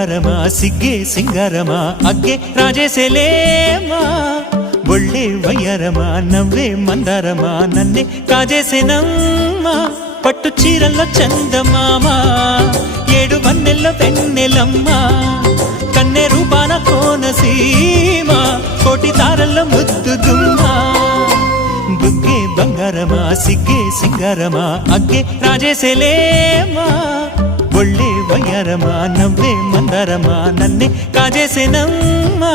బంగారమా సిగ్గే సింగారమా అగ్గే రాజేసేలేమా ఒళ్ళే వయ్యారమా నవ్వే మందారమా నన్నే కాజేసేనమ్మా పట్టు చీరల్లో చందమామా ఏడు వన్నెల్లో వెన్నెలమ్మా కన్నె రూపాన కోనసీమ కోటి తారల్లో ముద్దుదుమ్మా బుగ్గే బంగారమా సిగ్గే సింగారమా అగ్గే రాజేసేలేమా ఒళ్ళే వయ్యారమా నవ్వే మందారమా నన్నే కాజేసేనమ్మా